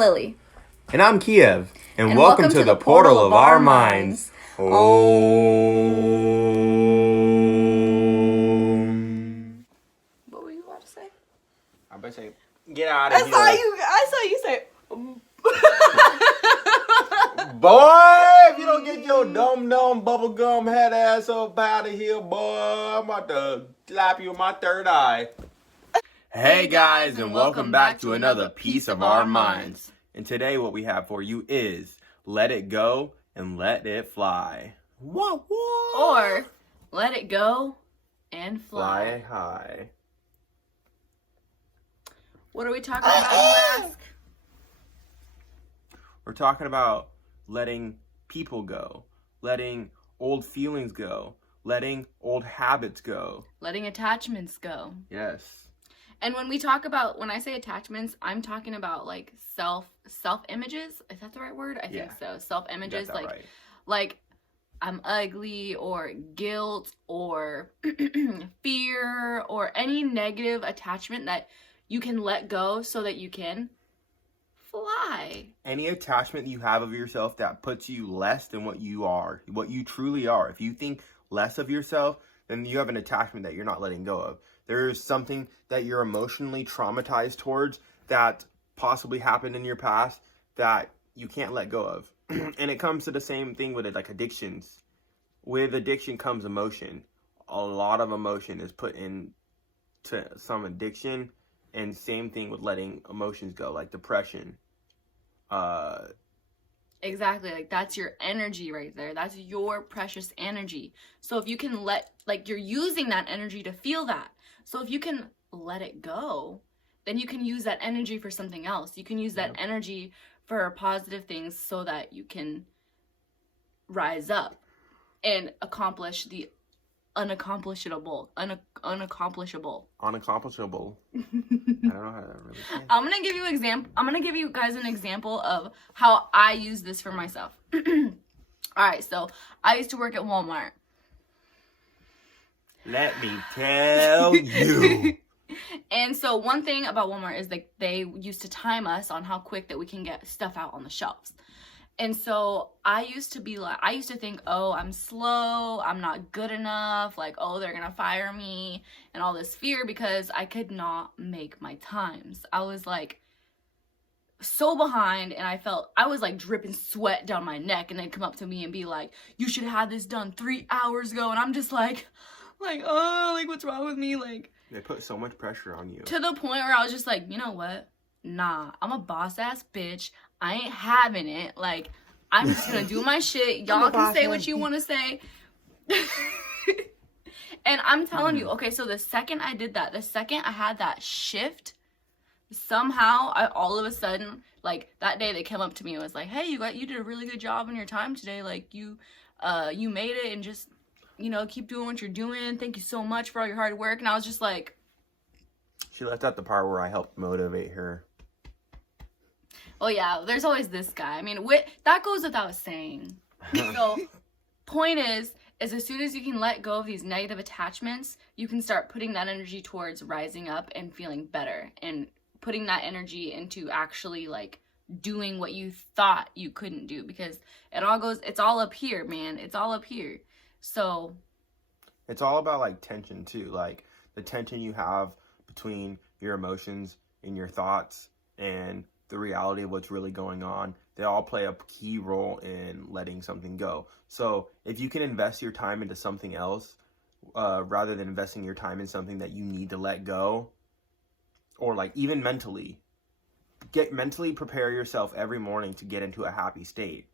Lily. And I'm Kiev. And welcome to the portal of our minds. Om. What were you about to say? I better say, get out of here. I saw you say. Boy, if you don't get your dumb bubblegum head ass up out of here, boy, I'm about to slap you with my third eye. Hey guys, and welcome back to another Piece of Our Minds. And today what we have for you is Let It Go and Let It Fly. Whoa, whoa. Or let it go and fly. Fly high. What are we talking about, you ask? We're talking about letting people go, letting old feelings go, letting old habits go. Letting attachments go. Yes. And when I say attachments, I'm talking about like self images. Is that the right word? I think so. Self images, like I'm ugly, or guilt, or fear, or any negative attachment that you can let go so that you can fly. Any attachment you have of yourself that puts you less than what you are, what you truly are. If you think less of yourself, then you have an attachment that you're not letting go of. There's something that you're emotionally traumatized towards that possibly happened in your past that you can't let go of. And it comes to the same thing with it, like addictions. With addiction comes emotion. A lot of emotion is put into some addiction. And same thing with letting emotions go, like depression. Exactly, like that's your energy right there. That's your precious energy. So if you can you're using that energy to feel that. So if you can let it go, then you can use that energy for something else. You can use that energy for positive things so that you can rise up and accomplish the unaccomplishable. Unaccomplishable. I don't know how to really say. I'm gonna give you guys an example of how I use this for myself. All right, so I used to work at Walmart. Let me tell you. And so one thing about Walmart is that they used to time us on how quick that we can get stuff out on the shelves. And so I used to think, oh, I'm slow, I'm not good enough, like, oh, they're gonna fire me, and all this fear because I could not make my times. I was like so behind, and I was like dripping sweat down my neck, and they'd come up to me and be like, you should have had this done 3 hours ago, and I'm just like, oh, like, what's wrong with me? Like, they put so much pressure on you. To the point where I was just like, you know what? Nah, I'm a boss ass bitch. I ain't having it. Like, I'm just gonna do my shit. Y'all can say what you want to say. And I'm telling you, okay, so the second I did that, the second I had that shift, somehow, all of a sudden, like, that day they came up to me and was like, hey, you did a really good job on your time today. Like, you made it, and just, keep doing what you're doing. Thank you so much for all your hard work. And I was just like... She left out the part where I helped motivate her. Oh, yeah, there's always this guy. I mean, that goes without saying. So, point is as soon as you can let go of these negative attachments, you can start putting that energy towards rising up and feeling better, and putting that energy into actually, like, doing what you thought you couldn't do, because it's all up here, man. It's all up here. So it's all about, like, tension too, like the tension you have between your emotions and your thoughts and the reality of what's really going on. They all play a key role in letting something go. So if you can invest your time into something else, rather than investing your time in something that you need to let go, or like even mentally prepare yourself every morning to get into a happy state.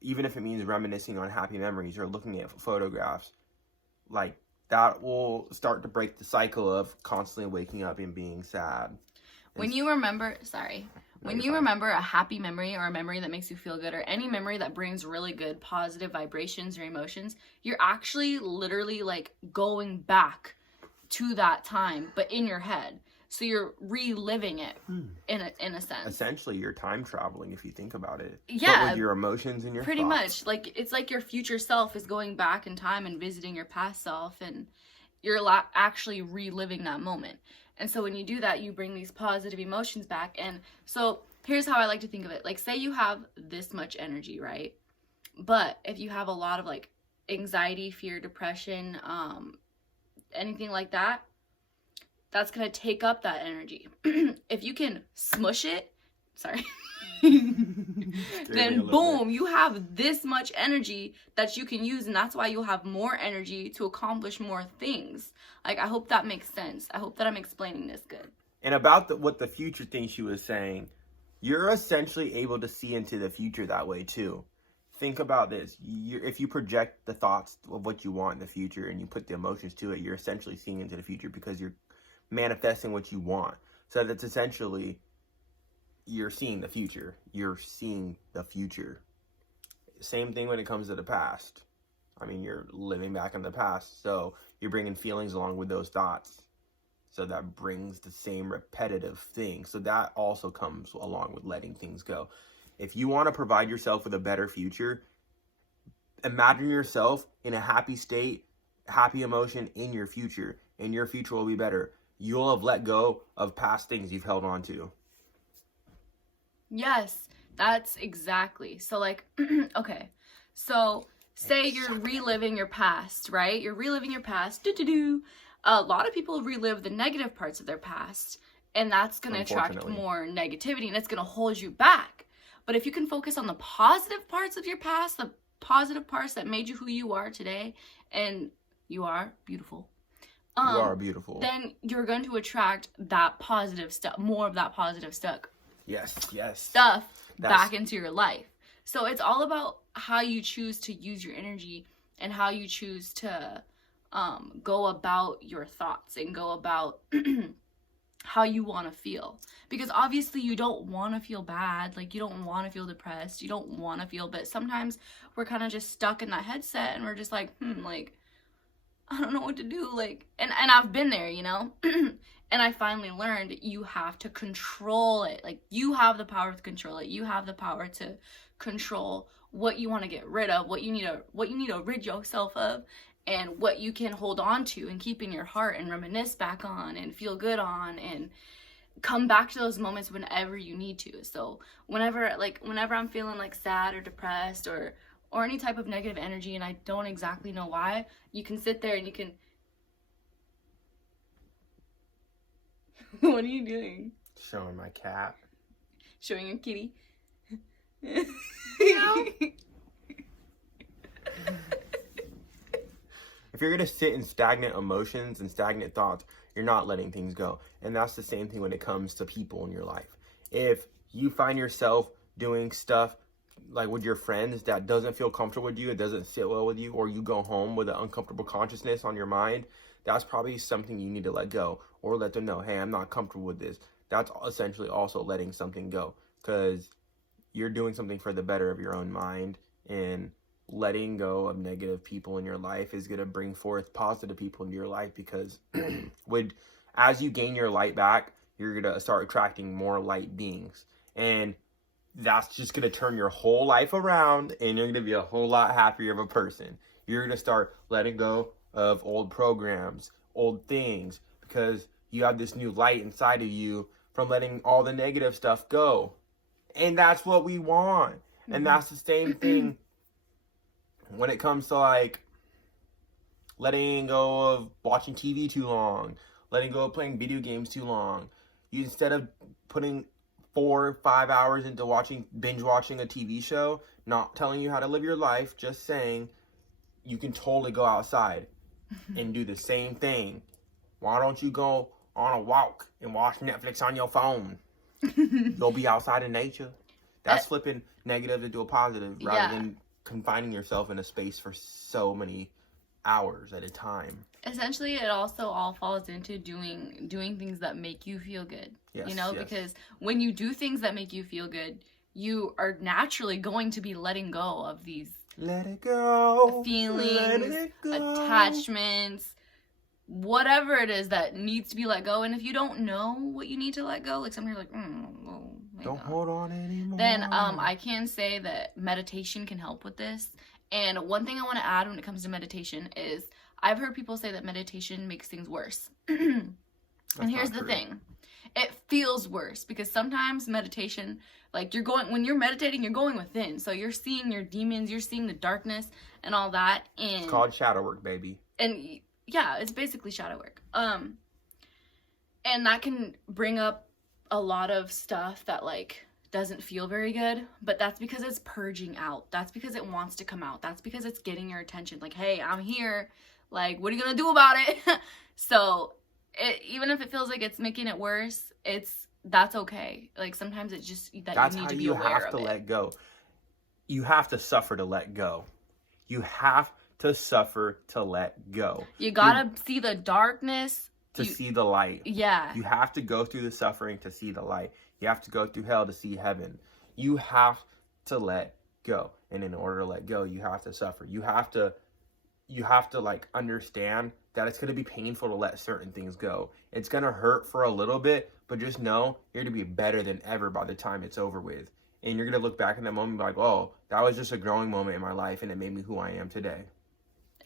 Even if it means reminiscing on happy memories or looking at photographs, like, that will start to break the cycle of constantly waking up and being sad. When you remember a happy memory, or a memory that makes you feel good, or any memory that brings really good positive vibrations or emotions, you're actually literally, like, going back to that time, but in your head. So you're reliving it in a sense. Essentially, you're time traveling if you think about it. Yeah. But with your emotions and your pretty thoughts. much. Like, it's like your future self is going back in time and visiting your past self, and you're actually reliving that moment. And so when you do that, you bring these positive emotions back. And so here's how I like to think of it. Like, say you have this much energy, right? But if you have a lot of like anxiety, fear, depression, anything like that, that's gonna take up that energy. If you can smush it, sorry, then boom, you have this much energy that you can use, and that's why you'll have more energy to accomplish more things. Like, I hope that makes sense. I hope that I'm explaining this good. And about what the future thing she was saying, you're essentially able to see into the future that way too. Think about this. If you project the thoughts of what you want in the future and you put the emotions to it, you're essentially seeing into the future because you're manifesting what you want. So that's essentially, you're seeing the future. You're seeing the future. Same thing when it comes to the past. I mean, you're living back in the past. So you're bringing feelings along with those thoughts. So that brings the same repetitive thing. So that also comes along with letting things go. If you want to provide yourself with a better future, imagine yourself in a happy state, happy emotion in your future, and your future will be better. You'll have let go of past things you've held on to. Yes, that's exactly. So like, okay, so say you're reliving your past, right? You're reliving your past. A lot of people relive the negative parts of their past, and that's going to attract more negativity, and it's going to hold you back. But if you can focus on the positive parts of your past, the positive parts that made you who you are today, and you are beautiful. You are beautiful. Then you're going to attract that positive stuff, more of that positive stuff. Yes. Stuff back into your life. So it's all about how you choose to use your energy and how you choose to go about your thoughts and go about how you want to feel. Because obviously you don't want to feel bad. Like, you don't want to feel depressed. You don't want to feel, but sometimes we're kind of just stuck in that headset and we're just like, like, I don't know what to do. Like, and I've been there, you know? And I finally learned you have to control it. Like, you have the power to control it. You have the power to control what you want to get rid of, what you need to rid yourself of, and what you can hold on to and keep in your heart and reminisce back on and feel good on and come back to those moments whenever you need to. So whenever I'm feeling like sad or depressed or any type of negative energy and I don't exactly know why, you can sit there and you can... What are you doing? Showing my cat. Showing your kitty. If you're going to sit in stagnant emotions and stagnant thoughts, you're not letting things go. And that's the same thing when it comes to people in your life. If you find yourself doing stuff like with your friends that doesn't feel comfortable with you, it doesn't sit well with you, or you go home with an uncomfortable consciousness on your mind, that's probably something you need to let go, or let them know, hey, I'm not comfortable with this. That's essentially also letting something go, because you're doing something for the better of your own mind, and letting go of negative people in your life is going to bring forth positive people into your life, because as you gain your light back, you're going to start attracting more light beings, and that's just going to turn your whole life around, and you're going to be a whole lot happier of a person. You're going to start letting go of old programs, old things, because you have this new light inside of you from letting all the negative stuff go. And that's what we want. And that's the same thing when it comes to like letting go of watching TV too long, letting go of playing video games too long. You, instead of putting 4 or 5 hours into binge watching a TV show, not telling you how to live your life, just saying you can totally go outside and do the same thing. Why don't you go on a walk and watch Netflix on your phone? Go be outside in nature. That's flipping negative into a positive, rather than confining yourself in a space for so many hours at a time. Essentially, it also all falls into doing things that make you feel good. Yes, because when you do things that make you feel good, you are naturally going to be letting go of these feelings, attachments, whatever it is that needs to be let go. And if you don't know what you need to let go, like somebody's like, don't hold on anymore, then I can say that meditation can help with this. And one thing I want to add when it comes to meditation is I've heard people say that meditation makes things worse. And here's the thing. it feels worse because sometimes meditation, like when you're meditating, you're going within. So you're seeing your demons, you're seeing the darkness and all that. And It's called shadow work, baby. And yeah, it's basically shadow work. And that can bring up a lot of stuff that like doesn't feel very good, but that's because it's purging out. That's because it wants to come out. That's because it's getting your attention. Like, hey, I'm here. Like, what are you gonna do about it? So even if it feels like it's making it worse, that's okay. Like sometimes it's just that that's you need how to be you aware have of to it. let go. You have to suffer to let go. You have to suffer to let go. You gotta see the darkness to see the light. Yeah. You have to go through the suffering to see the light. You have to go through hell to see heaven. You have to let go. And in order to let go, you have to suffer. You have to like understand that it's going to be painful to let certain things go. It's going to hurt for a little bit, but just know you're going to be better than ever by the time it's over with. And you're going to look back in that moment and be like, oh, that was just a growing moment in my life and it made me who I am today.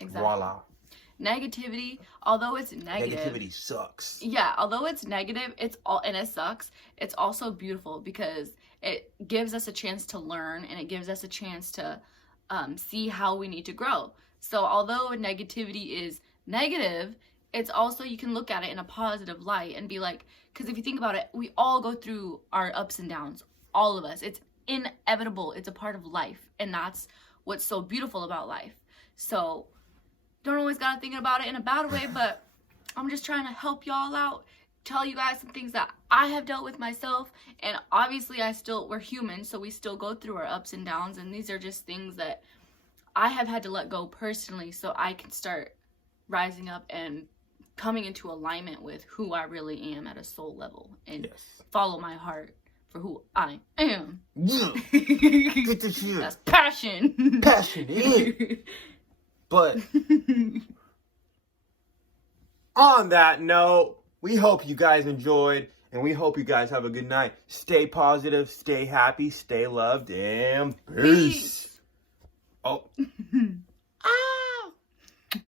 Exactly. Voila. Negativity, although it's negative. Negativity sucks. Yeah, although it's negative, and it sucks, it's also beautiful because it gives us a chance to learn and it gives us a chance to see how we need to grow. So although negativity is negative, it's also, you can look at it in a positive light and be like, because if you think about it, we all go through our ups and downs, all of us. It's inevitable. It's a part of life, and that's what's so beautiful about life. So don't always gotta think about it in a bad way, but I'm just trying to help y'all out, tell you guys some things that I have dealt with myself, and obviously we're human, so we still go through our ups and downs, and these are just things that I have had to let go personally so I can start rising up and coming into alignment with who I really am at a soul level and follow my heart for who I am. Yeah. Get this shit. That's passion. Passion, yeah. But on that note, we hope you guys enjoyed, and we hope you guys have a good night. Stay positive, stay happy, stay loved, and peace. Oh.